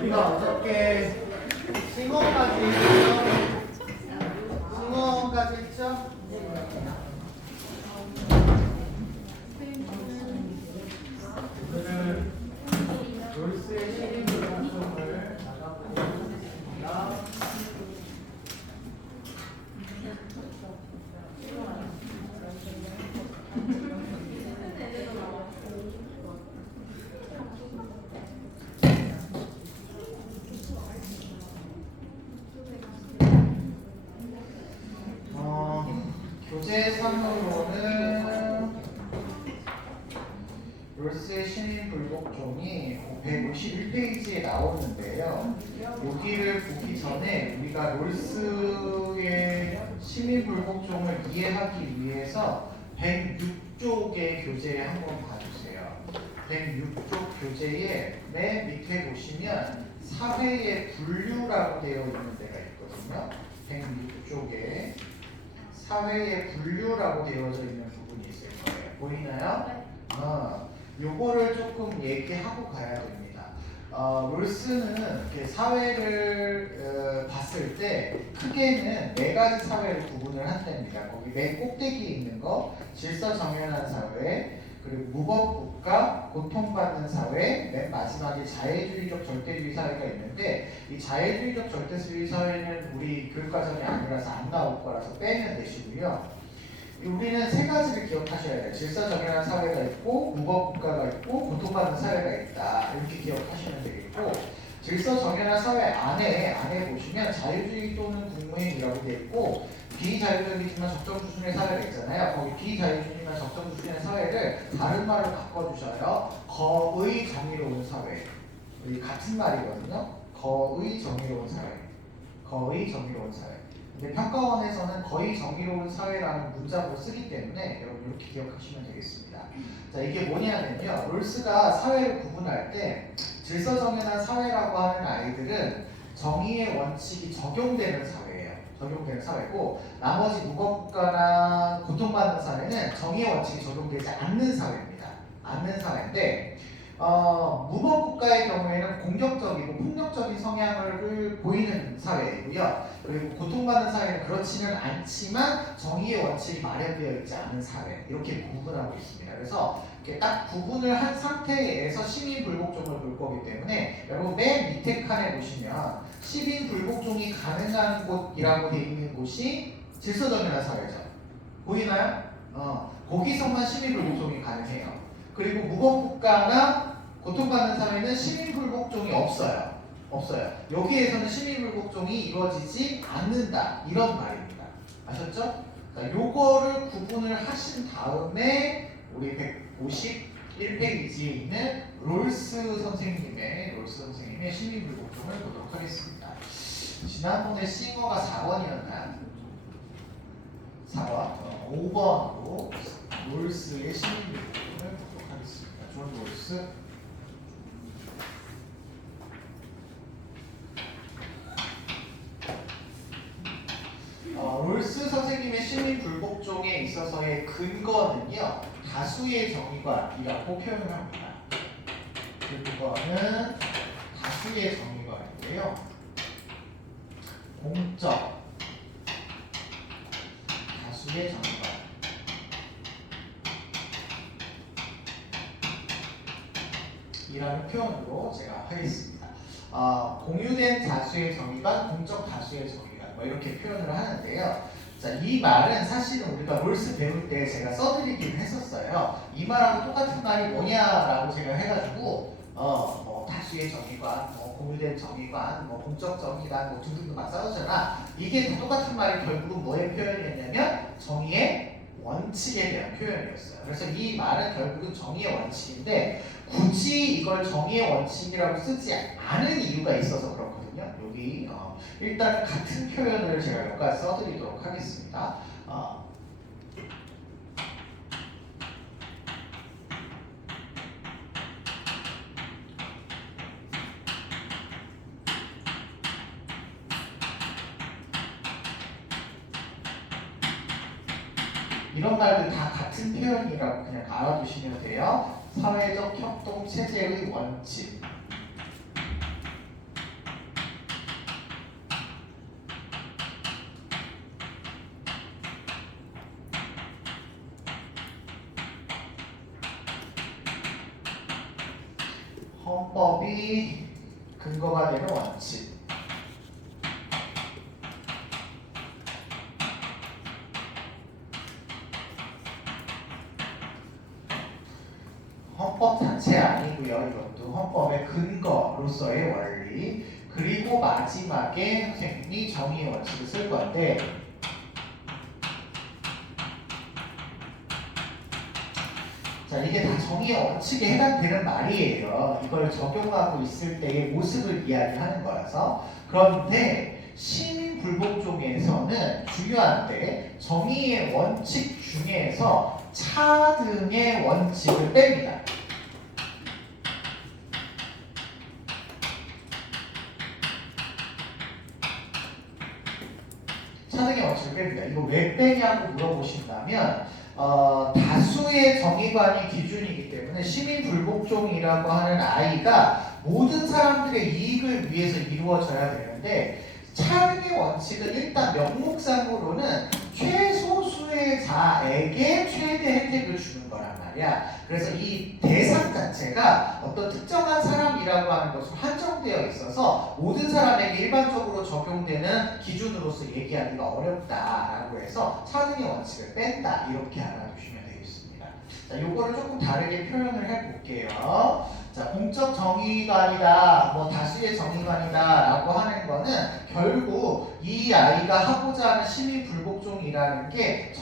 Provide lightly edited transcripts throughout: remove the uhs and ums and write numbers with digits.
우리가 어저께 싱어까지 했죠? 싱어까지 했죠? 오늘은 롤스의 시리즈 방송을 나가보겠습니다. 교재 3으로는 롤스의 시민 불복종이 151페이지에 나오는데요. 여기를 보기 전에 우리가 롤스의 시민 불복종을 이해하기 위해서 106쪽의 교재 한번 봐주세요. 106쪽 교재에 맨 밑에 보시면 사회의 분류라고 되어 있는 데가 있거든요. 106쪽에 사회의 분류라고 되어져 있는 부분이 있을 거예요. 보이나요? 요거를 조금 얘기하고 가야 됩니다. 롤스는 이렇게 사회를 봤을 때 크게는 네 가지 사회를 구분을 한답니다. 거기 맨 꼭대기에 있는 거, 질서정연한 사회, 그리고 무법국가, 고통받는 사회, 맨 마지막에 자유주의적 절대주의 사회가 있는데, 이 자유주의적 절대주의 사회는 우리 교육과정이 아니라서 안 나올 거라서 빼면 되시고요. 우리는 세 가지를 기억하셔야 돼요. 질서정연한 사회가 있고, 무법국가가 있고, 고통받는 사회가 있다. 이렇게 기억하시면 되겠고, 질서정연한 사회 안에 보시면 자유주의 또는 국무행이라고 되어 있고, 비자유적이지만 적정 수준의 사회가 있잖아요. 거기 비자유주의지만 적정 수준의 사회를 다른 말로 바꿔주셔요. 거의 정의로운 사회. 우리 같은 말이거든요. 거의 정의로운 사회. 거의 정의로운 사회. 근데 평가원에서는 거의 정의로운 사회라는 문장으로 쓰기 때문에 여러분 이렇게 기억하시면 되겠습니다. 자, 이게 뭐냐면요. 롤스가 사회를 구분할 때 질서정연한 사회라고 하는 아이들은 정의의 원칙이 적용되는 사회예요. 적용되는 사회고, 나머지 무법국가나 고통받는 사회는 정의의 원칙이 적용되지 않는 사회입니다. 않는 사회인데, 무법국가의 경우에는 공격적이고 폭력적인 성향을 보이는 사회이고요. 그리고 고통받는 사회는 그렇지는 않지만 정의의 원칙이 마련되어 있지 않은 사회, 이렇게 구분하고 있습니다. 그래서 이렇게 딱 구분을 한 상태에서 시민 불복종을 볼 거기 때문에 여러분 맨 밑에 칸에 보시면 시민 불복종이 가능한 곳이라고 되어 있는 곳이 질서정연한 사회죠. 보이나요? 거기서만 시민 불복종이 가능해요. 그리고 무법국가나 고통받는 사회는 시민불복종이 없어요. 여기에서는 시민불복종이 이루어지지 않는다. 이런 말입니다. 아셨죠? 자, 요거를 구분을 하신 다음에 우리 151페이지에 있는 롤스 선생님의 시민불복종을 보도록 하겠습니다. 지난번에 싱어가 4번이었나? 4번. 5번으로 롤스의 시민불복종을 보도록 하겠습니다. 존 롤스. 롤스 선생님의 시민 불복종에 있어서의 근거는요, 다수의 정의관이라고 표현을 합니다. 근거는 다수의 정의관인데요, 공적 다수의 정의관. 이라는 표현으로 제가 하겠습니다. 공유된 다수의 정의관, 공적 다수의 정의관, 뭐 이렇게 표현을 하는데요. 자, 이 말은 사실은 우리가 롤스 배울 때 제가 써드리긴 했었어요. 이 말하고 똑같은 말이 뭐냐라고 제가 해가지고 뭐 다수의 정의관, 뭐 공유된 정의관, 뭐 공적 정의관, 뭐 등등등 막 싸우잖아. 이게 다 똑같은 말이 결국은 뭐의 표현이었냐면 정의의 원칙에 대한 표현이었어요. 그래서 이 말은 결국은 정의의 원칙인데 굳이 이걸 정의의 원칙이라고 쓰지 않은 이유가 있어서 그렇거든요. 여기 일단 같은 표현을 제가 몇 가지 써드리도록 하겠습니다. 이런 말들 다 같은 표현이라고 그냥 알아두시면 돼요. 사회적 협동 체제의 원칙. 헌법이 근거가 되는 원칙. 헌법 자체 아니고요. 이것도 헌법의 근거로서의 원리. 그리고 마지막에 선생님이 정의의 원칙을 쓸 건데 자, 이게 다 정의의 원칙에 해당되는 말이에요. 이걸 적용하고 있을 때의 모습을 이야기하는 거라서. 그런데 시민불복종에서는 중요한데 정의의 원칙 중에서 차등의 원칙을 뺍니다. 차등의 원칙을 뺍니다. 이거 왜 빼냐고 물어보신다면 다수의 정의관이 기준이기 때문에 시민불복종이라고 하는 아이가 모든 사람들의 이익을 위해서 이루어져야 되는데 차등의 원칙은 일단 명목상으로는 최소수의 자에게 최대 혜택을 주는 거란 말이야. 그래서 이 대상 자체가 어떤 특정한 사람이라고 하는 것으로 한정되어 있어서 모든 사람에게 일반적으로 적용되는 기준으로서 얘기하기가 어렵다라고 해서 차등의 원칙을 뺀다 이렇게 알아두시면 되겠습니다. 자, 요거를 조금 다르게 표현을 해볼게요. 자, 공적 정의관이다, 뭐 다수의 정의관이다라고 하는 거는 결국 이 아이가 하고자 하는 시민불복종이라는 게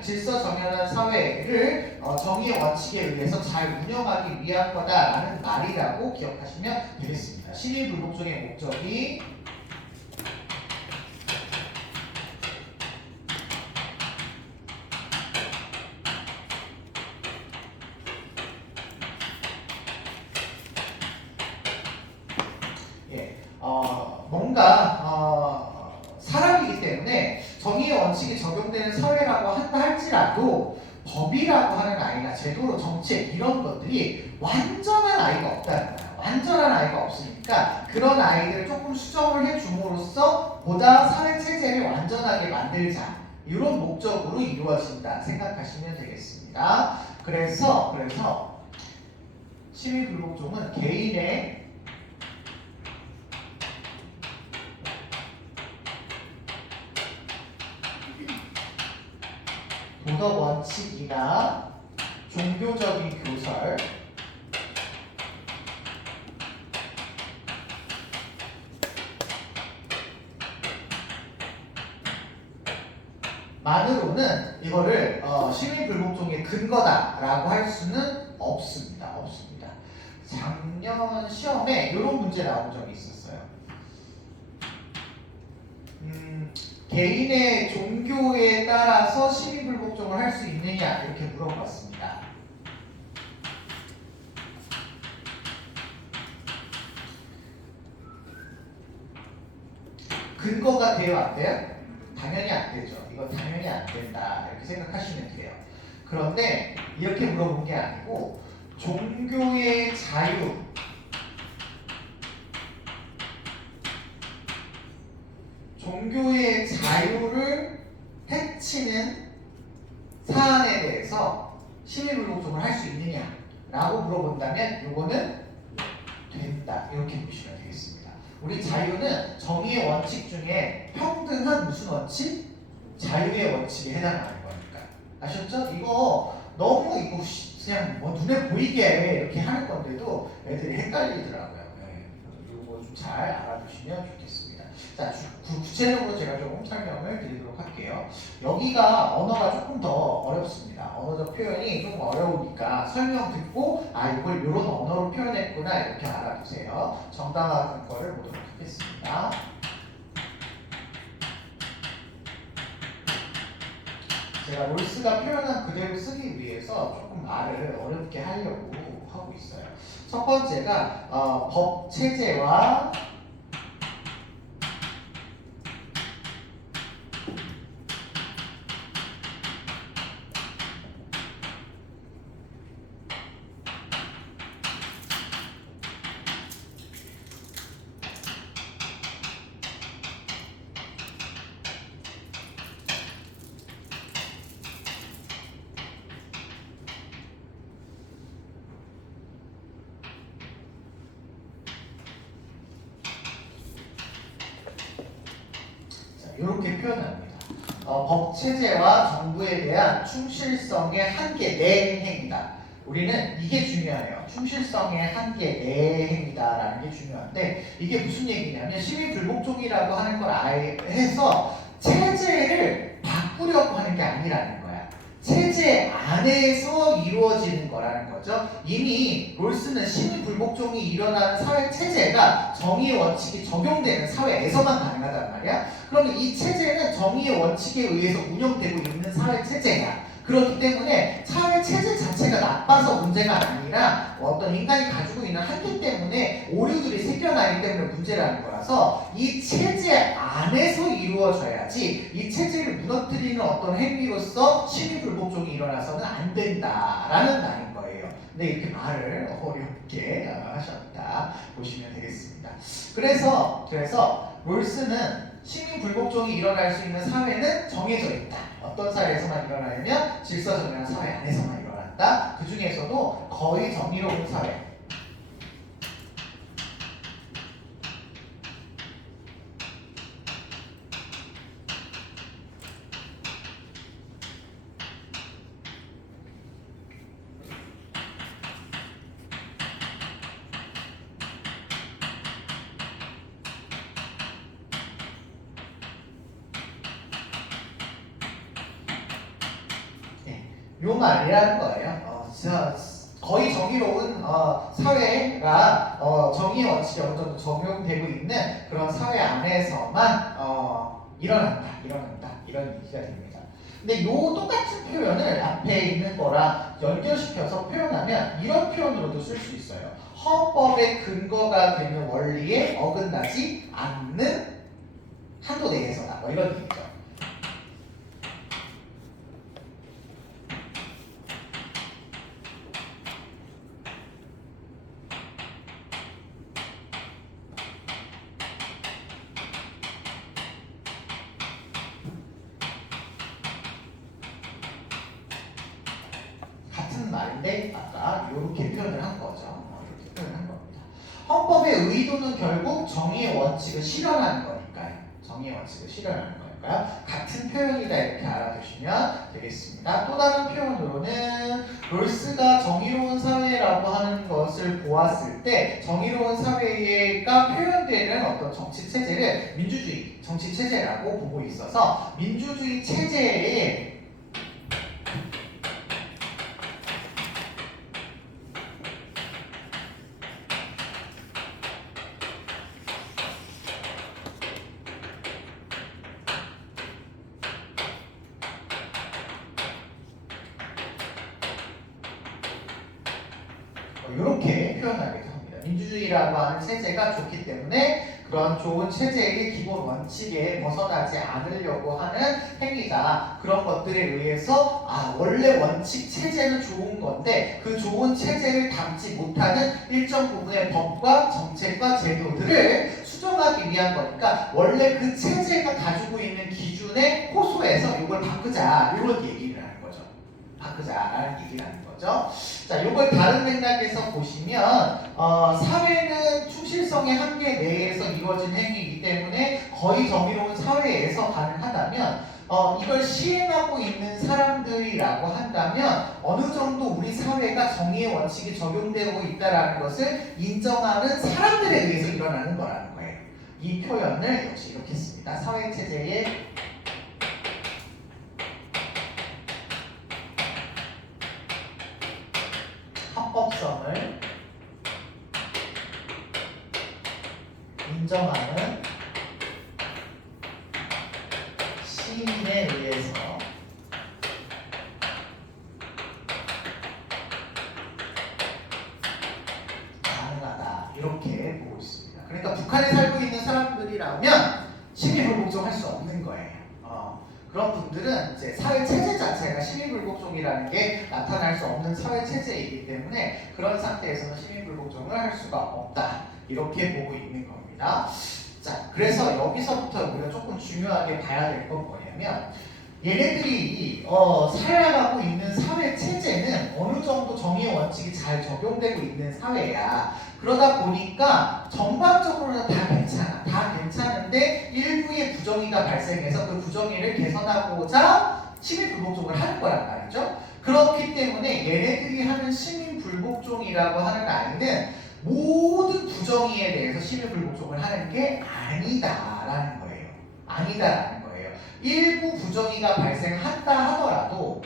질서 정연한 사회를 정의의 원칙에 의해서 잘 운영하기 위한 거다라는 말이라고 기억하시면 되겠습니다. 시민불복종의 목적이 뭔가 사람이기 때문에 정의의 원칙이 적용되는 사회라고 한다 할지라도 법이라고 하는 아이가 제도로 정책 이런 것들이 완전한 아이가 없다는 거야. 완전한 아이가 없으니까 그런 아이들을 조금 수정을 해줌으로써 보다 사회 체제를 완전하게 만들자 이런 목적으로 이루어진다 생각하시면 되겠습니다. 그래서 시민불복종은 개인의 도덕 원칙이나 종교적인 교설 만으로는 이거를 시민불복종의 근거다라고 할 수는 없습니다. 작년 시험에 이런 문제 나온 적이 있었어요. 개인의 종교에 따라서 시민불복종을 할 수 있느냐 이렇게 물어봤습니다. 근거가 돼요, 안 돼요? 당연히 안 되죠. 이거 당연히 안 된다 이렇게 생각하시면 돼요. 그런데 이렇게 물어본 게 아니고 종교의 자유를 해치는 사안에 대해서 시민불복종을 할 수 있느냐라고 물어본다면 이거는 된다 이렇게 보시면 되겠습니다. 우리 자유는 정의의 원칙 중에 평등한 무슨 원칙? 자유의 원칙에 해당하는 거니까. 아셨죠? 이거 너무 이거 그냥 뭐 눈에 보이게 이렇게 하는 건데도 애들이 헷갈리더라고요. 네. 이거 좀 잘 알아두시면 좋겠습니다. 자, 구체적으로 제가 조금 설명을 드리도록 할게요. 여기가 언어가 조금 더 어렵습니다. 언어적 표현이 좀 어려우니까 설명 듣고 이걸 이런 언어로 표현했구나 이렇게 알아두세요. 정당한 거를 보도록 하겠습니다. 제가 롤스가 표현한 그대로 쓰기 위해서 조금 말을 어렵게 하려고 하고 있어요. 첫 번째가 법 체제와 이렇게 표현합니다. 법체제와 정부에 대한 충실성의 한계 내행이다. 우리는 이게 중요해요. 충실성의 한계 내행이다라는 게 중요한데 이게 무슨 얘기냐면 시민불복종이라고 하는 걸 아예 해서 체제를 바꾸려고 하는 게 아니라는 거야. 체제 안에서 이루어지는 거라는 거죠. 이미 롤스는 시민불복종이 일어나는 사회 체제가 정의의 원칙이 적용되는 사회에서만 가능하단 말이야. 그러면 이 체제는 정의의 원칙에 의해서 운영되고 있는 사회 체제야. 그렇기 때문에 사회 체제 자체가 나빠서 문제가 아니라 어떤 인간이 가지고 있는 한계 때문에 오류들이 생겨나기 때문에 문제라는 거라서 이 체제 안에서 이루어져야지 이 체제를 무너뜨리는 어떤 행위로서 시민불복종이 일어나서는 안 된다라는 말인 거예요. 근데 이렇게 말을 어렵게 하셨다 보시면 되겠습니다. 그래서 롤스는 시민불복종이 일어날 수 있는 사회는 정해져 있다. 어떤 사회에서만 일어나냐면 질서정연한 사회 안에서만 일어난다. 그 중에서도 거의 정의로운 사회, 요 말이라는 거예요. 거의 정의로운 사회가 정의의 원칙이 어느 정도 적용되고 있는 그런 사회 안에서만 일어난다 이런 얘기가 됩니다. 근데 요 똑같은 표현을 앞에 있는 거랑 연결시켜서 표현하면 이런 표현으로도 쓸 수 있어요. 헌법의 근거가 되는 원리에 어긋나지 않는 한도 내에서다. 뭐 이런 얘기죠. 말인데 아까 이렇게 표현을 한 거죠. 이렇게 표현을 한 겁니다. 헌법의 의도는 결국 정의의 원칙을 실현하는 거니까요. 정의의 원칙을 실현하는 거니까요. 같은 표현이다 이렇게 알아두시면 되겠습니다. 또 다른 표현으로는 롤스가 정의로운 사회라고 하는 것을 보았을 때 정의로운 사회가 표현되는 어떤 정치 체제를 민주주의 정치 체제라고 보고 있어서 민주주의 체제에 이렇게 표현하기도 합니다. 민주주의라고 하는 체제가 좋기 때문에 그런 좋은 체제의 기본 원칙에 벗어나지 않으려고 하는 행위다. 그런 것들에 의해서 원래 원칙 체제는 좋은 건데 그 좋은 체제를 담지 못하는 일정 부분의 법과 정책과 제도들을 수정하기 위한 거니까 원래 그 체제가 가지고 있는 기준에 호소해서 이걸 바꾸자 이런 얘기를 하는 거죠. 바꾸자라는 얘기를 하는 거죠. 자, 요걸 다른 맥락에서 보시면 사회는 충실성의 한계 내에서 이루어진 행위이기 때문에 거의 정의로운 사회에서 가능하다면 이걸 시행하고 있는 사람들이라고 한다면 어느 정도 우리 사회가 정의의 원칙이 적용되고 있다는 것을 인정하는 사람들에 의해서 일어나는 거라는 거예요. 이 표현을 역시 이렇게 씁니다. 사회체제의 합법성을 인정하는 시민에 의해서 가능하다 이렇게 보고 있습니다. 그러니까 북한에 살고 있는 사람들이라면 시민불복종할 수 없는 거예요. 그런 분들은 이제 사회 체제 자체가 시민불복종이라는 게 나타날 수 없는 사회 체제이기 때문에 그런 상태에서는 시민불복종을 할 수가 없다 이렇게 보고 있는 겁니다. 자, 그래서 여기서부터 우리가 조금 중요하게 봐야 될 건 뭐냐면 얘네들이 살아가고 있는 사회 체제는 어느 정도 정의의 원칙이 잘 적용되고 있는 사회야. 그러다 보니까 전반적으로는 다 괜찮아. 다 괜찮은데 일부의 부정의가 발생해서 그 부정의를 개선하고자 시민불복종을 하는 거란 말이죠. 그렇기 때문에 얘네들이 하는 시민불복종이라고 하는 아이는 모든 부정의에 대해서 시민불복종을 하는 게 아니다라는 거예요. 아니다라는 거예요. 일부 부정의가 발생한다 하더라도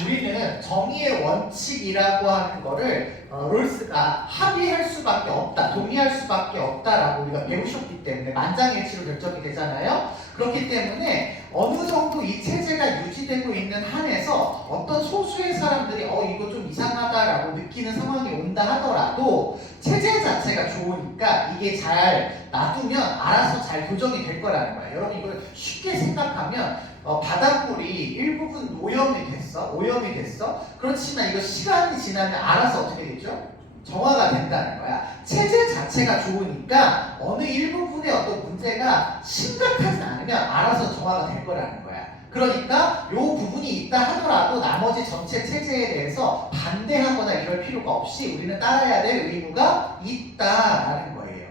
우리는 정의의 원칙이라고 하는 거를 롤스가 합의할 수밖에 없다, 동의할 수밖에 없다라고 우리가 배우셨기 때문에 만장일치로 결정이 되잖아요. 그렇기 때문에 어느 정도 이 체제가 유지되고 있는 한에서 어떤 소수의 사람들이 이거 좀 이상하다라고 느끼는 상황이 온다 하더라도 체제 자체가 좋으니까 이게 잘 놔두면 알아서 잘 교정이 될 거라는 거예요. 여러분 이걸 쉽게 생각하면 바닷물이 일부분 오염이 됐어. 그렇지만 이거 시간이 지나면 알아서 어떻게 되죠? 정화가 된다는 거야. 체제 자체가 좋으니까 어느 일부분의 어떤 문제가 심각하지 않으면 알아서 정화가 될 거라는 거야. 그러니까 이 부분이 있다 하더라도 나머지 전체 체제에 대해서 반대하거나 이럴 필요가 없이 우리는 따라야 될 의무가 있다라는 거예요.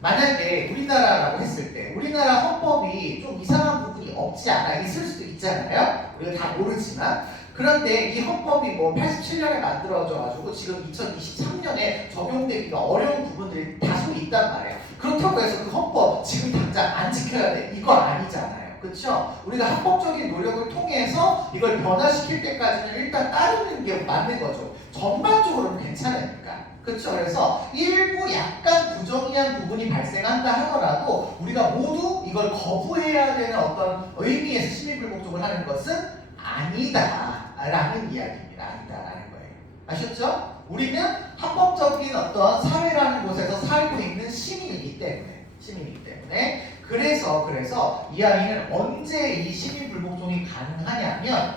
만약에 우리나라라고 했을 때 우리나라 헌법이 좀 이상한 부분이 없지 않아 있을 수도 있잖아요. 우리가 다 모르지만 그런데 이 헌법이 뭐 87년에 만들어져가지고 지금 2023년에 적용되기가 어려운 부분들이 다소 있단 말이에요. 그렇다고 해서 그 헌법 지금 당장 안 지켜야 돼 이건 아니잖아요. 그렇죠? 우리가 합법적인 노력을 통해서 이걸 변화시킬 때까지는 일단 따르는 게 맞는 거죠. 전반적으로는 괜찮으니까. 그렇죠? 그래서 일부 약간 부정의한 부분이 발생한다 하더라도 우리가 모두 이걸 거부해야 되는 어떤 의미에서 시민불복종을 하는 것은 아니다라는 이야기입니다. 아니다라는 거예요. 아셨죠? 우리는 합법적인 어떤 사회라는 곳에서 살고 있는 시민이기 때문에 그래서 이 아이는 언제 이 시민불복종이 가능하냐면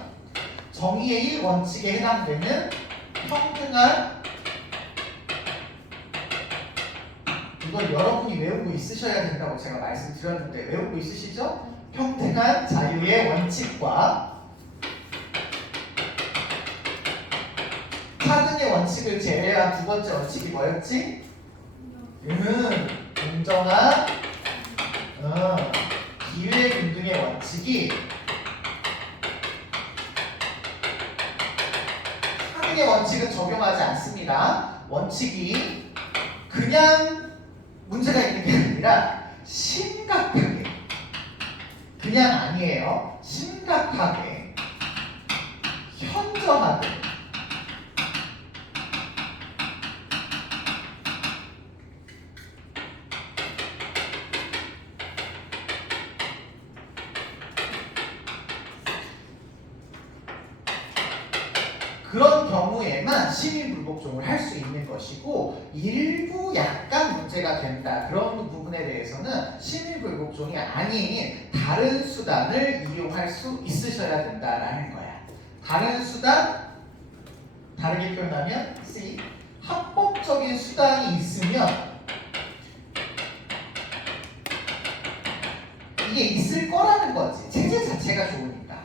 정의의 1원칙에 해당되는 평등한 이걸 여러분이 외우고 있으셔야 된다고 제가 말씀드렸는데 외우고 있으시죠? 평등한 자유의 원칙과 사등의 원칙을 제외한 두 번째 원칙이 뭐였지? 공정한 기회균등의 원칙이 사등의 원칙은 적용하지 않습니다. 원칙이 그냥 문제가 있는 게 아니라 심각하게 그냥 아니에요. 심각하게 현저하게 그런 경우에만 시민불복종을 할 수 있는 것이고 일부 약간 문제가 된다 그런 부분에 대해서는 시민불복종이 아닌 다른 수단을 이용할 수 있으셔야 된다라는 거야. 다른 수단 다르게 표현하면 C 합법적인 수단이 있으면 이게 있을 거라는 거지. 체제 자체가 좋으니까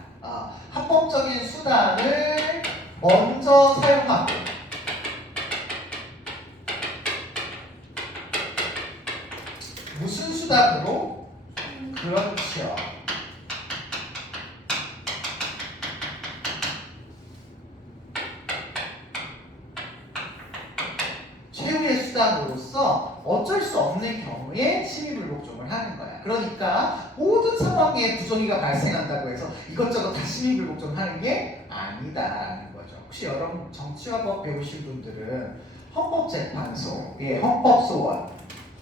합법적인 수단을 먼저 사용하고 무슨 수단으로? 그렇죠. 최후의 수단으로서 어쩔 수 없는 경우에 시민불복종을 하는 거야. 그러니까 모든 상황에 부정의가 발생한다고 해서 이것저것 다 시민불복종 하는 게 아니다라는 거죠. 혹시 여러분 정치화법 배우신 분들은 헌법재판소의 헌법소원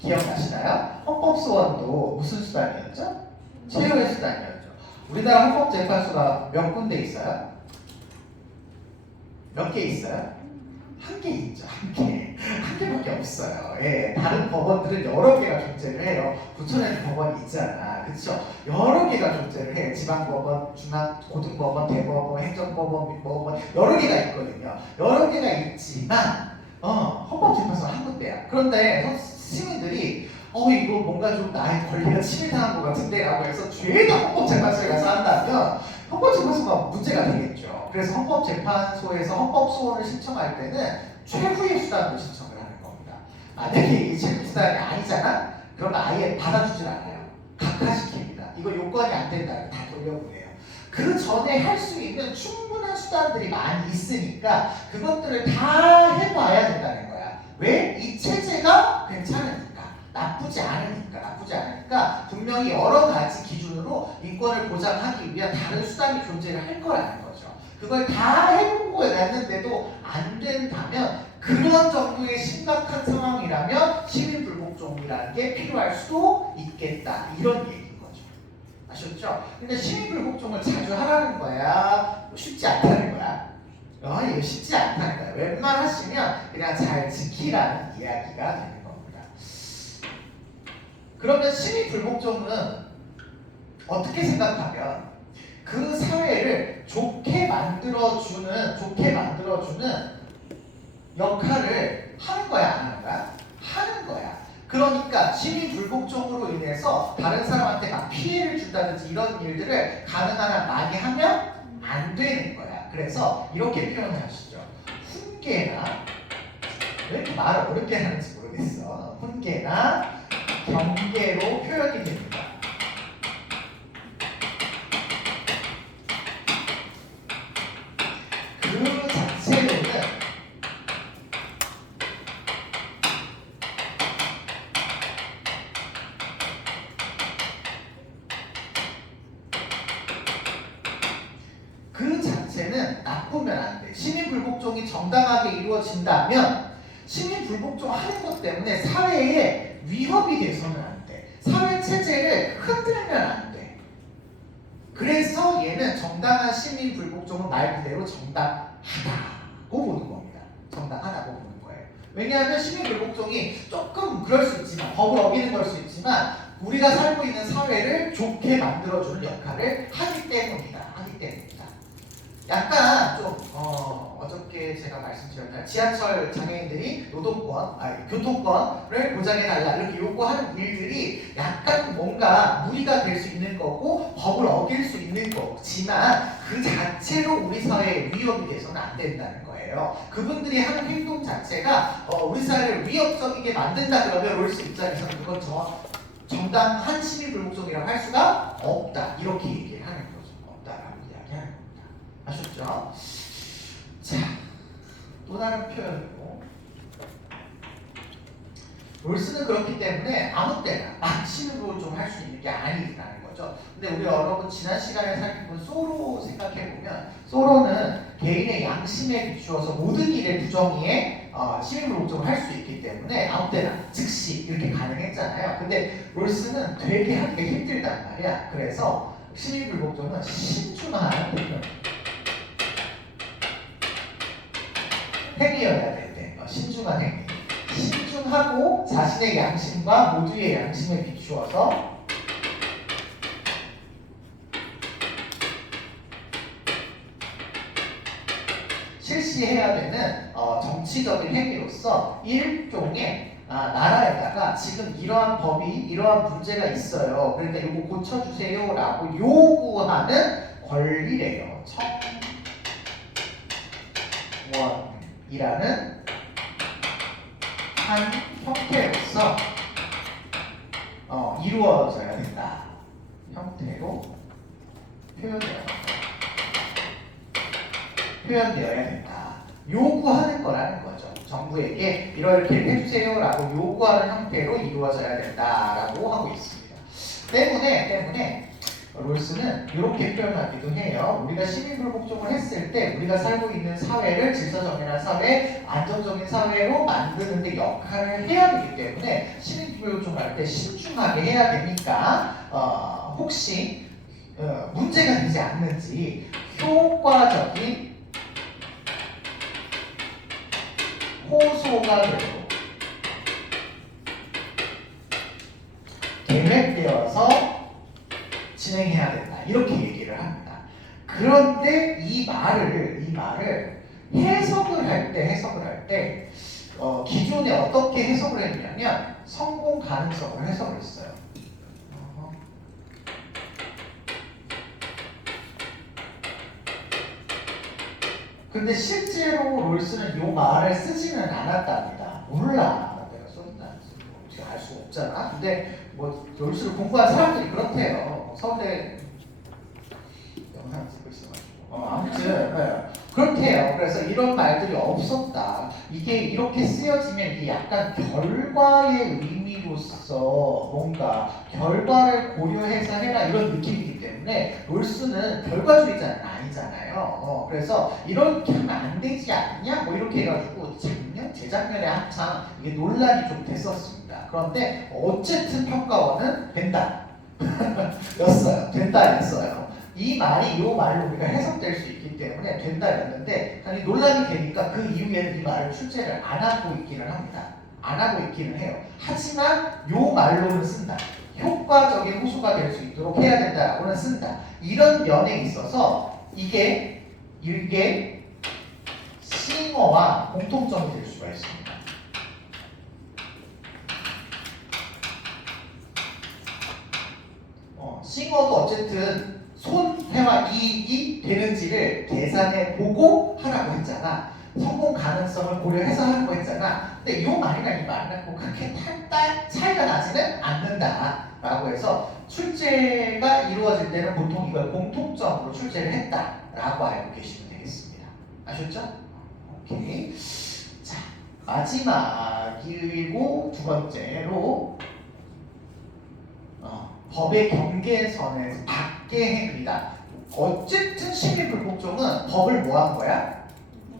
기억나시나요? 헌법소원도 무슨 수단이었죠? 최후의 수단이었죠. 우리나라 헌법재판소가 몇 군데 있어요? 몇 개 있어요? 한 개 있죠. 한 한 개밖에 없어요. 예, 다른 법원들은 여러 개가 존재를 해요. 부천에도 법원이 있잖아, 그렇죠? 여러 개가 존재를 해요. 지방법원, 고등법원, 대법원, 행정법원, 민법원 여러 개가 있거든요. 여러 개가 있지만 헌법재판소는 한 군데야. 그런데 시민들이 이거 뭔가 좀 나의 권리가 침해당한 것 같은데 라고 해서 죄다 헌법재판소에 가서 한다면 헌법재판소가 문제가 되겠죠. 그래서 헌법재판소에서 헌법소원을 신청할 때는 최후의 수단으로 신청을 하는 겁니다. 만약에 이 최후의 수단이 아니잖아? 그러면 아예 받아주질 않아요. 각하시킵니다. 이거 요건이 안 된다면 다 돌려보내요. 그 전에 할 수 있는 충분한 수단들이 많이 있으니까 그것들을 다 해봐야 된다는 거야. 왜? 이 체제가 괜찮으니까. 나쁘지 않으니까 분명히 여러 가지 기준으로 인권을 보장하기 위한 다른 수단이 존재를 할 거라는 거죠. 그걸 다 해보고 났는데도 안 된다면 그런 정도의 심각한 상황이라면 시민불복종이라는 게 필요할 수도 있겠다, 이런 얘기인 거죠. 아셨죠? 근데 시민불복종을 자주 하라는 거야? 쉽지 않다는 거야? 이거 쉽지 않다는 거야. 웬만하시면 그냥 잘 지키라는 이야기가 되는 겁니다. 그러면 시민불복종은 어떻게 생각하면 그 사회를 좋게 만들어주는 역할을 하는 거야, 안 하는 거야? 하는 거야. 그러니까 시민불복종으로 인해서 다른 사람한테 막 피해를 준다든지 이런 일들을 가능한 한 많이 하면 안 되는 거야. 그래서 이렇게 표현을 하시죠. 훈계나, 왜 이렇게 말을 어렵게 하는지 모르겠어. 훈계나 경계로 표현이 됩니다. 그 자체로는 나쁘면 안 돼. 시민불복종이 정당하게 이루어진다면 시민불복종 하는 것 때문에 사회에 위협이 돼서는 안 돼. 사회 체제를 흔들면 안 돼. 그래서 얘는 정당한 시민불복종은 말 그대로 정당하다고 보는 겁니다. 정당하다고 보는 거예요. 왜냐하면 시민불복종이 조금 그럴 수 있지만, 법을 어기는 걸 수 있지만 우리가 살고 있는 사회를 좋게 만들어주는 역할을 하기 때문이다. 약간 좀 어저께 제가 말씀드렸나요? 지하철 장애인들이 교통권을 보장해달라 이렇게 요구하는 일들이 약간 뭔가 무리가 될 수 있는 거고 법을 어길 수 있는 거지만 그 자체로 우리 사회에 위협이 돼서는 안 된다는 거예요. 그분들이 하는 행동 자체가 우리 사회를 위협적이게 만든다 그러면 롤스 입장에서는 그건 정당한 시민불복종이라고 할 수가 없다, 이렇게 얘기를 하는 거죠. 없다라고 이야기하는 거예요. 아셨죠? 자, 또 다른 표현으로 롤스는 그렇기 때문에 아무 때나 막 시민불복종을 할 수 있는 게 아니라는 거죠. 근데 우리 여러분 지난 시간에 살펴본 소로 생각해보면 소로는 개인의 양심에 비추어서 모든 일의 부정의에 시민불복종을 할 수 있기 때문에 아무 때나 즉시 이렇게 가능했잖아요. 근데 롤스는 되게 하기가 힘들단 말이야. 그래서 시민불복종은 신중한 행위여야 되는데 신중한 행위. 신중하고 자신의 양심과 모두의 양심에 비추어서 실시해야 되는 정치적인 행위로서 일종의 나라에다가 지금 이러한 법이 이러한 문제가 있어요. 그러니까 이거 고쳐주세요 라고 요구하는 권리래요. 청원이라는 한 형태로서 이루어져야 된다. 형태로 표현되어야 된다. 요구하는 거라는 거죠. 정부에게 이렇게 해주세요라고 요구하는 형태로 이루어져야 된다라고 하고 있습니다. 때문에 롤스는 이렇게 표현하기도 해요. 우리가 시민불복종을 했을 때 우리가 살고 있는 사회를 질서정연한 사회, 안정적인 사회로 만드는 데 역할을 해야 되기 때문에 시민불복종을 할 때 신중하게 해야 되니까 혹시 문제가 되지 않는지 효과적인 호소가 되도록 이어서 진행해야 된다. 이렇게 얘기를 합니다. 그런데 이 말을 해석을 할 때 기존에 어떻게 해석을 했냐면 성공 가능성으로 해석을 했어요. 근데 실제로 롤스는 이 말을 쓰지는 않았답니다. 몰라. 내가 썼나 어떻게 알 수가 없잖아. 근데 뭐 롤스를 공부한 사람들이 그렇대요. 서울대 영상 찍고 있어가지고. 아무튼 네. 그렇대요. 그래서 이런 말들이 없었다. 이게 이렇게 쓰여지면 이게 약간 결과의 의미로서 뭔가 결과를 고려해서 해라 이런 느낌이기 때문에 롤스는 결과주의자는 아니잖아요. 그래서 이렇게 하면 안 되지 않냐? 뭐 이렇게 해가지고 작년, 재작년에 한창 이게 논란이 좀 됐었습니다. 그런데 어쨌든 평가원은 된다. 였어요. 된다 였어요. 이 말이 이 말로 우리가 해석될 수 있기 때문에 된다였는데 아니 논란이 되니까 그 이후에는 이 말을 출제를 안 하고 있기는 합니다. 안 하고 있기는 해요. 하지만 이 말로는 쓴다. 효과적인 호소가 될 수 있도록 해야 된다라고는 쓴다. 이런 면에 있어서 이게 싱어와 공통점이 될 수가 있습니다. 싱어도 어쨌든 손해와 이익이 되는지를 계산해 보고 하라고 했잖아. 성공 가능성을 고려해서 하라고 했잖아. 근데 이 말이랑 이 말은 뭐 그렇게 차이가 나지는 않는다라고 해서 출제가 이루어질 때는 보통 이걸 공통점으로 출제를 했다라고 알고 계시면 되겠습니다. 아셨죠? 오케이. 자, 마지막이고 두 번째로 법의 경계선에서 밖의 행위다. 어쨌든 시민불복종은 법을 뭐 한 거야?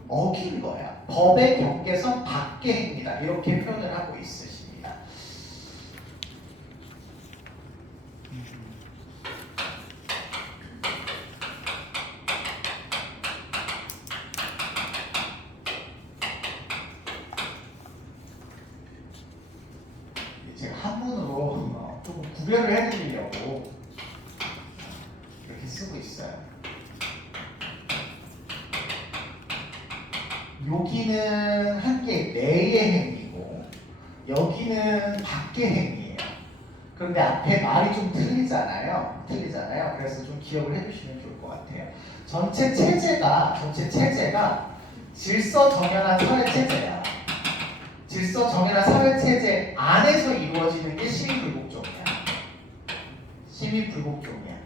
어긴 거야. 법의 경계선 밖의 행위다. 이렇게 표현을 하고 있으십니다. 제가 한문으로 조금 구별을 해드리려고 이렇게 쓰고 있어요. 여기는 한 개 내의 행위고 여기는 밖의 행위예요. 그런데 앞에 말이 좀 틀리잖아요. 그래서 좀 기억을 해주시면 좋을 것 같아요. 전체 체제가 질서정연한 사회체제야. 질서정연한 사회체제 안에서 이루어지는 게 시민불복종이야. 시민불복종입니다.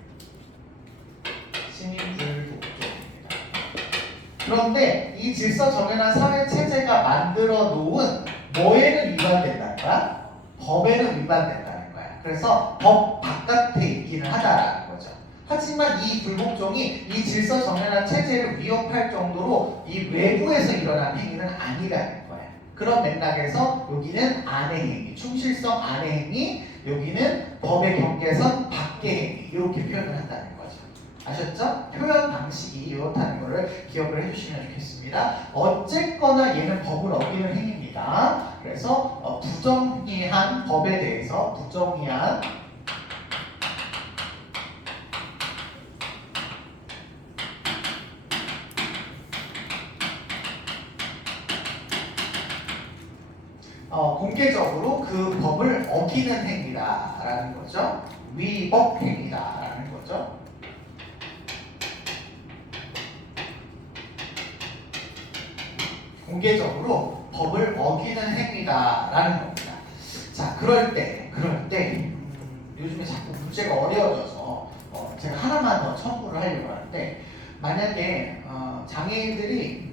그런데 이 질서정연한 사회체제가 만들어 놓은 뭐에는 위반된다는 거야? 법에는 위반된다는 거야. 그래서 법 바깥에 있기는 하다라는 거죠. 하지만 이 불복종이 이 질서정연한 체제를 위협할 정도로 이 외부에서 일어난 행위는 아니라는 거야. 그런 맥락에서 여기는 안의 행위, 충실성 안의 행위, 여기는 법의 경계선 밖의 행위 이렇게 표현을 한다는 거죠. 아셨죠? 표현 방식이 이렇다는 것을 기억을 해주시면 좋겠습니다. 어쨌거나 얘는 법을 어기는 행위입니다. 그래서 부정의한 법에 대해서 부정의한 공개적으로 그 법을 어기는 행위다라는 거죠. 위법 행위다라는 거죠. 공개적으로 법을 어기는 행위다라는 겁니다. 자, 그럴 때 요즘에 자꾸 문제가 어려워져서 제가 하나만 더 첨부를 하려고 하는데 만약에 장애인들이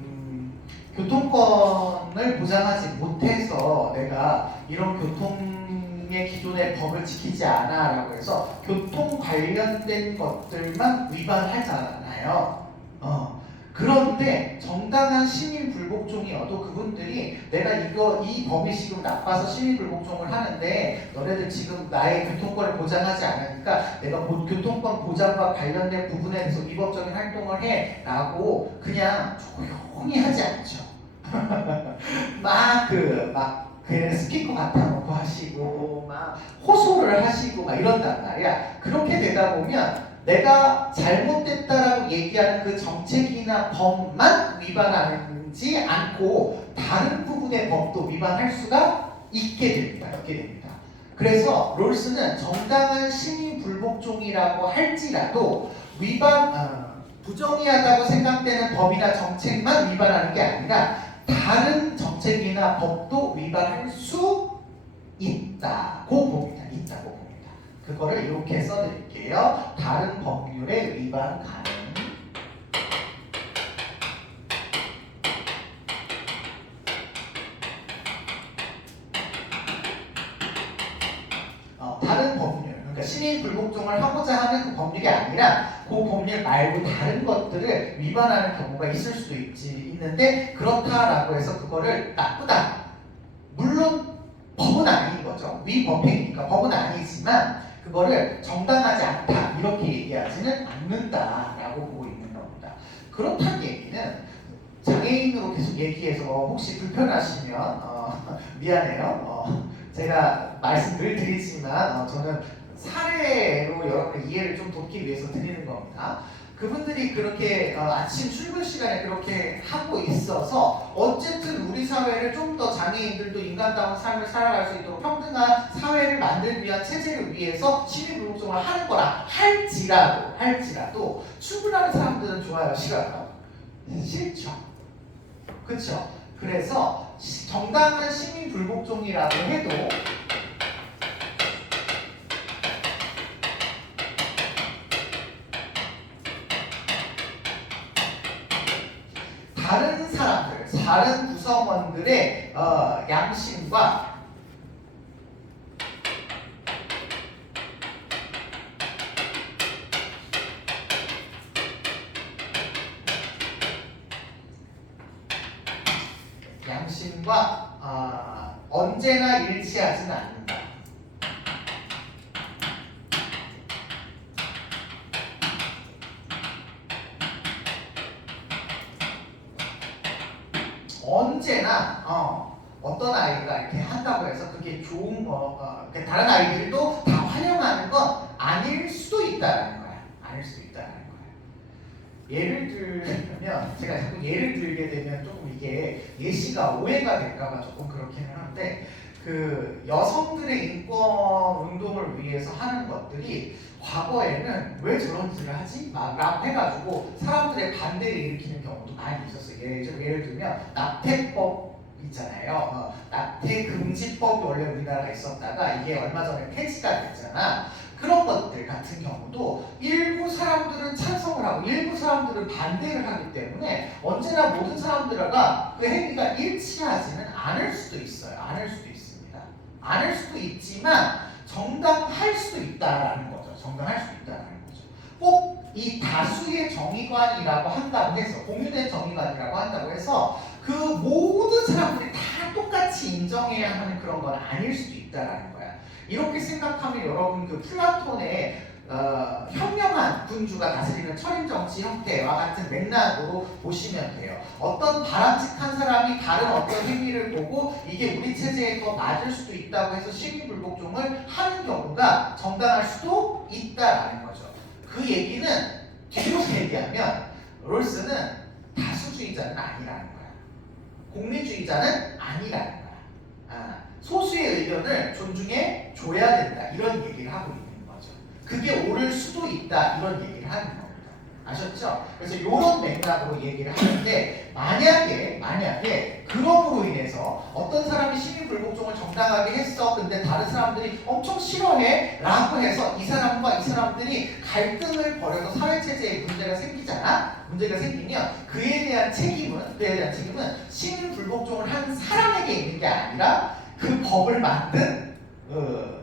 교통권을 보장하지 못해서 내가 이런 교통의 기존의 법을 지키지 않아 라고 해서 교통 관련된 것들만 위반하잖아요. 그런데 정당한 시민불복종이어도 그분들이 내가 이 법이 지금 나빠서 시민불복종을 하는데 너네들 지금 나의 교통권을 보장하지 않으니까 내가 교통권 보장과 관련된 부분에 대해서 위법적인 활동을 해 라고 그냥 조용히 하지 않죠. 막 그냥 스피커 갖다 놓고 하시고 막 호소를 하시고 막 이런단 말이야. 그렇게 되다 보면 내가 잘못됐다라고 얘기하는 그 정책이나 법만 위반하지 않고 다른 부분의 법도 위반할 수가 있게 됩니다. 그래서 롤스는 정당한 시민 불복종이라고 할지라도 부정의하다고 생각되는 법이나 정책만 위반하는 게 아니라 다른 정책이나 법도 위반할 수 있다고 봅니다. 그거를 이렇게 써드릴게요. 다른 법률에 위반 가능. 다른 법률, 그러니까 시민 불복종을 하고자 하는 그 법률이 아니라 그 법률 말고 다른 것들을 위반하는 경우가 있을 수도 있는데 그렇다라고 해서 그거를 나쁘다. 물론 법은 아닌 거죠. 위법행위니까 법은 아니지만 그거를 정당하지 않다 이렇게 얘기하지는 않는다라고 보고 있는 겁니다. 그렇다는 얘기는 장애인으로 계속 얘기해서 혹시 불편하시면 미안해요. 제가 말씀을 드리지만 저는 사례로 여러분의 이해를 좀 돕기 위해서 드리는 겁니다. 그분들이 그렇게 아침 출근 시간에 그렇게 하고 있어서 어쨌든 우리 사회를 좀 더 장애인들도 인간다운 삶을 살아갈 수 있도록 평등한 사회를 만들기 위한 체제를 위해서 시민불복종을 하는 거라 할지라도 출근하는 사람들은 좋아요, 싫어요? 싫죠. 그렇죠? 그래서 정당한 시민불복종이라고 해도 다른 사람들, 다른 구성원들의 양심과 언제나 일치하지는 않는다. 언제나 어떤 아이가 이렇게 한다고 해서 그게 좋은 다른 아이들도 다 환영하는 건 아닐 수도 있다라는 거야. 예를 들면 제가 자꾸 예를 들게 되면 조금 이게 예시가 오해가 될까봐 조금 그렇기는 한데 그 여성들의 인권 운동을 위해서 하는 것들이 과거에는 왜 저런 짓을 하지? 막 해가지고 사람들의 반대를 일으키는 경우도 많이 있었어요. 예를 들면 납태법 있잖아요. 납태금지법이 원래 우리나라가 있었다가 이게 얼마 전에 폐지가 됐잖아. 그런 것들 같은 경우도 일부 사람들은 찬성을 하고 일부 사람들은 반대를 하기 때문에 언제나 모든 사람들과 그 행위가 일치하지는 않을 수도 있어요. 않을 수도 있지만 정당할 수도 있다라는 거죠. 꼭 이 다수의 정의관이라고 한다고 해서 공유된 정의관이라고 한다고 해서 그 모든 사람들이 다 똑같이 인정해야 하는 그런 건 아닐 수도 있다라는 거야. 이렇게 생각하면 여러분 그 플라톤의 현명한 군주가 다스리는 철인 정치 형태와 같은 맥락으로 보시면 돼요. 어떤 바람직한 사람이 다른 어떤 행위를 보고 이게 우리 체제에 더 맞을 수도 있다고 해서 시민불복종을 하는 경우가 정당할 수도 있다라는 거죠. 그 얘기는 뒤로 얘기하면 롤스는 다수주의자는 아니라는 거야. 공리주의자는 아니라는 거야. 소수의 의견을 존중해 줘야 된다 이런 얘기를 하고 있는 거죠. 그게 옳을 수도 있다 이런 얘기를 하는 겁니다. 아셨죠? 그래서 이런 맥락으로 얘기를 하는데 만약에 그럼으로 인해서 어떤 사람이 시민불복종을 정당하게 했어 근데 다른 사람들이 엄청 싫어해 라고 해서 이 사람과 이 사람들이 갈등을 벌여서 사회체제에 문제가 생기잖아. 문제가 생기면 그에 대한 책임은 시민불복종을 한 사람에게 있는 게 아니라 그 법을 만든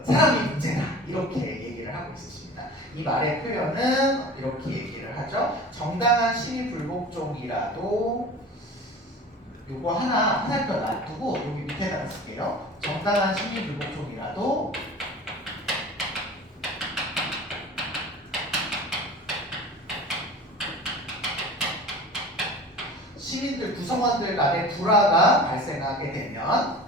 사람이 문제다 이렇게 얘기를 하고 있습니다. 이 말의 표현은 이렇게 얘기를 하죠. 정당한 시민불복종이라도 요거 하나 더 놔두고 여기 밑에다가 쓸게요. 정당한 시민불복종이라도 시민들 구성원들 간의 불화가 발생하게 되면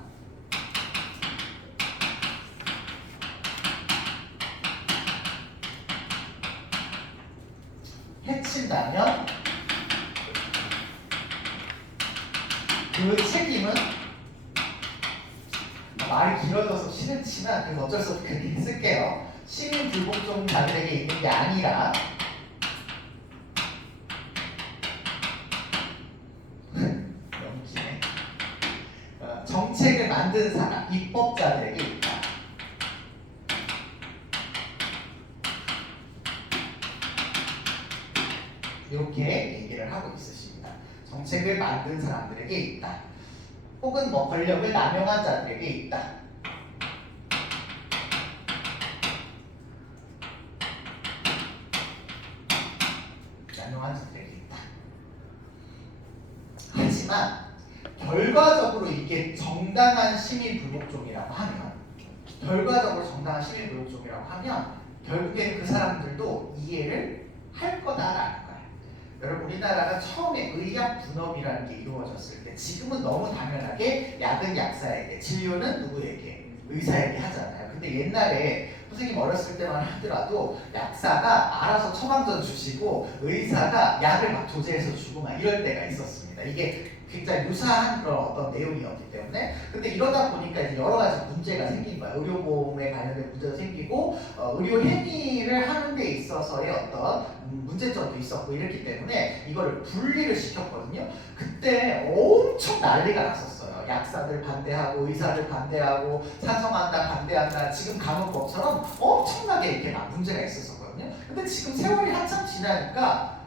친다면 그 책임은 말이 길어져서 싫지만 그래서 어쩔 수 없이 그렇게 쓸게요. 시민 불복종자들에게 있는 게 아니라 너무 기네. 정책을 만든 사람, 입법자들에게 있다. 이렇게 얘기를 하고 있으십니다. 정책을 만든 사람들에게 있다. 혹은 뭐 권력을 남용한 자들에게 있다. 남용한 자들에게 있다. 하지만 결과적으로 이게 정당한 시민 불복종이라고 하면 결국엔 그 사람들도 이해를 할 거다라는 거예요. 여러분 우리나라가 처음에 의약 분업이라는 게 이루어졌을 때 지금은 너무 당연하게 약은 약사에게, 진료는 누구에게? 의사에게 하잖아요. 근데 옛날에 선생님 어렸을 때만 하더라도 약사가 알아서 처방전 주시고 의사가 약을 막 조제해서 주고 막 이럴 때가 있었습니다. 이게 굉장히 유사한 그런 어떤 내용이었기 때문에. 근데 이러다 보니까 이제 여러 가지 문제가 생긴 거예요. 의료보험에 관련된 문제도 생기고 의료 행위를 하는 데 있어서의 어떤 문제점도 있었고 이랬기 때문에 이거를 분리를 시켰거든요. 그때 엄청 난리가 났었어요. 약사들 반대하고 의사들 반대하고 찬성한다 반대한다. 지금 간호법처럼 엄청나게 이렇게 막 문제가 있었거든요. 근데 지금 세월이 한참 지나니까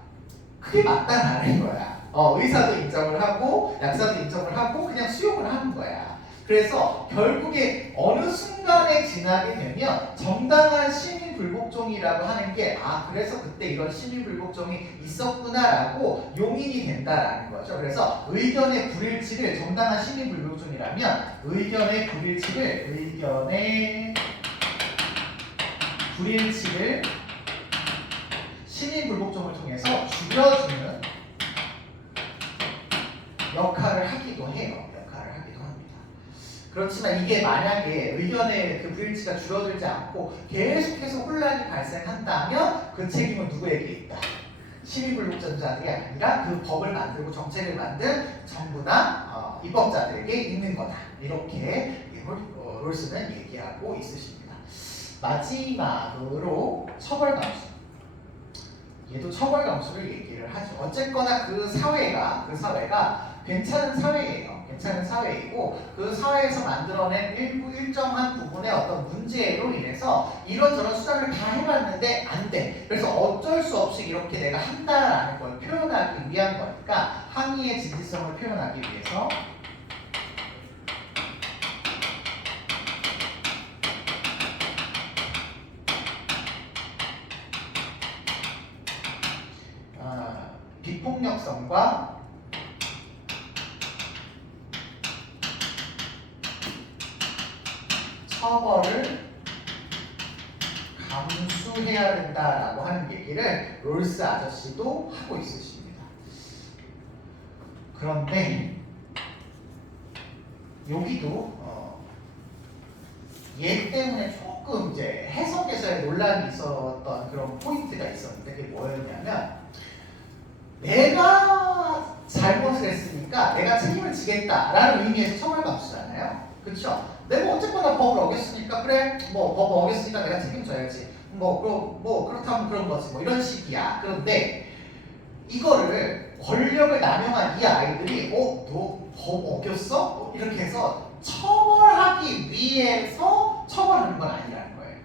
그게 맞다라는 거야. 의사도 인정을 하고 약사도 인정을 하고 그냥 수용을 하는 거야. 그래서 결국에 어느 순간에 지나게 되면 정당한 시민 불복종이라고 하는 게 그래서 그때 이런 시민 불복종이 있었구나라고 용인이 된다라는 거죠. 그래서 의견의 불일치를 정당한 시민 불복종이라면 의견의 불일치를 시민 불복종을 통해서 줄여주는 역할을 하기도 해요. 그렇지만 이게 만약에 의견의 그 불일치가 줄어들지 않고 계속해서 혼란이 발생한다면 그 책임은 누구에게 있다? 시민 불복종자들이 아니라 그 법을 만들고 정책을 만든 정부나 입법자들에게 있는 거다. 이렇게 롤스는 얘기하고 있으십니다. 마지막으로 처벌 감수. 얘도 처벌 감수를 얘기를 하죠. 어쨌거나 그 사회가 괜찮은 사회이고 그 사회에서 만들어낸 일정한 부분의 어떤 문제로 인해서 이런저런 수단을 다 해봤는데 안 돼. 그래서 어쩔 수 없이 이렇게 내가 한다라는 걸 표현하기 위한 거니까 항의의 진지성을 표현하기 위해서 비폭력성과 처벌을 감수해야 된다라고 하는 얘기를 롤스 아저씨도 하고 있으십니다. 그런데 여기도 얘 때문에 조금 이제 해석에서의 논란이 있었던 그런 포인트가 있었는데 그게 뭐였냐면 내가 잘못을 했으니까 내가 책임을 지겠다라는 의미에서 처벌 감수잖아요. 그렇죠? 내가 어쨌거나 법을 어겼으니까 그래 뭐 법 어겼으니까 내가 책임져야지 그렇다면 그런 거지 뭐 이런 식이야. 그런데 이거를 권력을 남용한 이 아이들이 너 법 어겼어? 이렇게 해서 처벌하기 위해서 처벌하는 건 아니라는 거예요.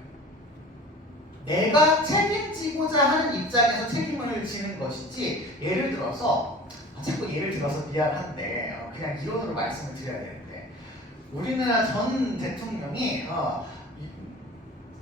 내가 책임지고자 하는 입장에서 책임을 지는 것이지. 예를 들어서 자꾸 예를 들어서 미안한데 그냥 이론으로 말씀을 드려야 되는데 우리나라 전 대통령이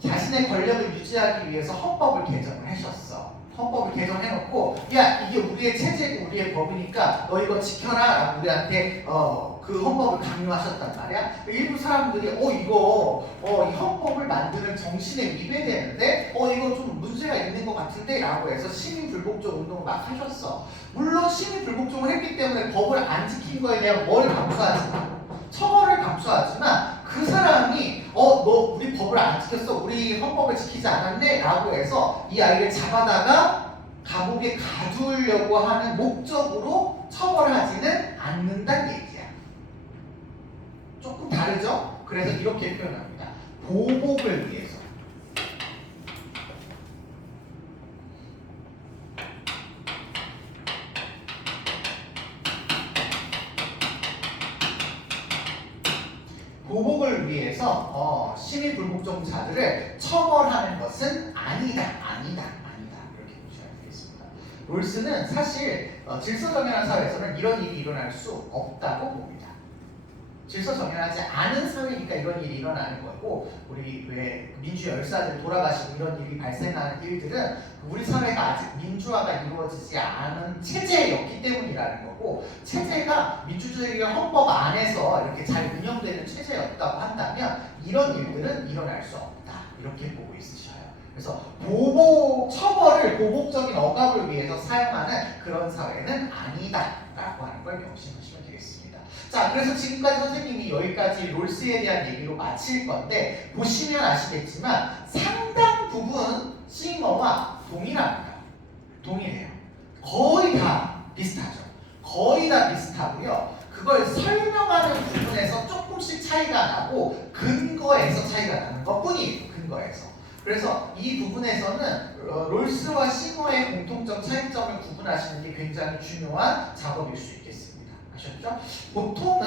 자신의 권력을 유지하기 위해서 헌법을 개정을 하셨어. 헌법을 개정해놓고 야 이게 우리의 체제고 우리의 법이니까 너 이거 지켜라 라고 우리한테 그 헌법을 강요하셨단 말이야. 일부 사람들이 이거 이 헌법을 만드는 정신에 위배되는데 이거 좀 문제가 있는 것 같은데 라고 해서 시민 불복종 운동을 막 하셨어. 물론 시민 불복종을 했기 때문에 법을 안 지킨 거에 대한 뭘 감수하지만 처벌을 감수하지만 그 사람이 너 우리 법을 안 지켰어 우리 헌법을 지키지 않았네 라고 해서 이 아이를 잡아다가 감옥에 가두려고 하는 목적으로 처벌하지는 않는다는 얘기야. 조금 다르죠? 그래서 이렇게 표현합니다. 보복을 위해서. 보복을 위해서 시민불복종자들을 처벌하는 것은 아니다. 이렇게 보셔야 되겠습니다. 롤스는 사실 질서정연한 사회에서는 이런 일이 일어날 수 없다고 봅니다. 질서정연하지 않은 사회니까 이런 일이 일어나는 거고, 우리 왜 민주 열사들 돌아가시고 이런 일이 발생하는 일들은 우리 사회가 아직 민주화가 이루어지지 않은 체제였기 때문이라는 거고, 체제가 민주주의 헌법 안에서 이렇게 잘 운영되는 체제였다고 한다면 이런 일들은 일어날 수 없다, 이렇게 보고 있으셔요. 그래서 처벌을 보복적인 억압을 위해서 사용하는 그런 사회는 아니다라고 하는 걸 명심하시면 되겠습니다. 자, 그래서 지금까지 선생님이 여기까지 롤스에 대한 얘기로 마칠 건데, 보시면 아시겠지만 상당 부분 싱어와 동일합니다. 동일해요. 거의 다 비슷하죠. 거의 다 비슷하고요. 그걸 설명하는 부분에서 조금씩 차이가 나고 근거에서 차이가 나는 것뿐이에요. 근거에서. 그래서 이 부분에서는 롤스와 싱어의 공통점, 차이점을 구분하시는 게 굉장히 중요한 작업일 수 있겠습니다. 아셨죠? 보통은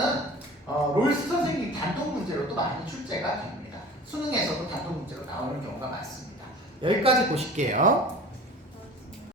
롤스 선생님 단독 문제로도 많이 출제가 됩니다. 수능에서도 단독 문제로 나오는 경우가 많습니다. 여기까지 보실게요.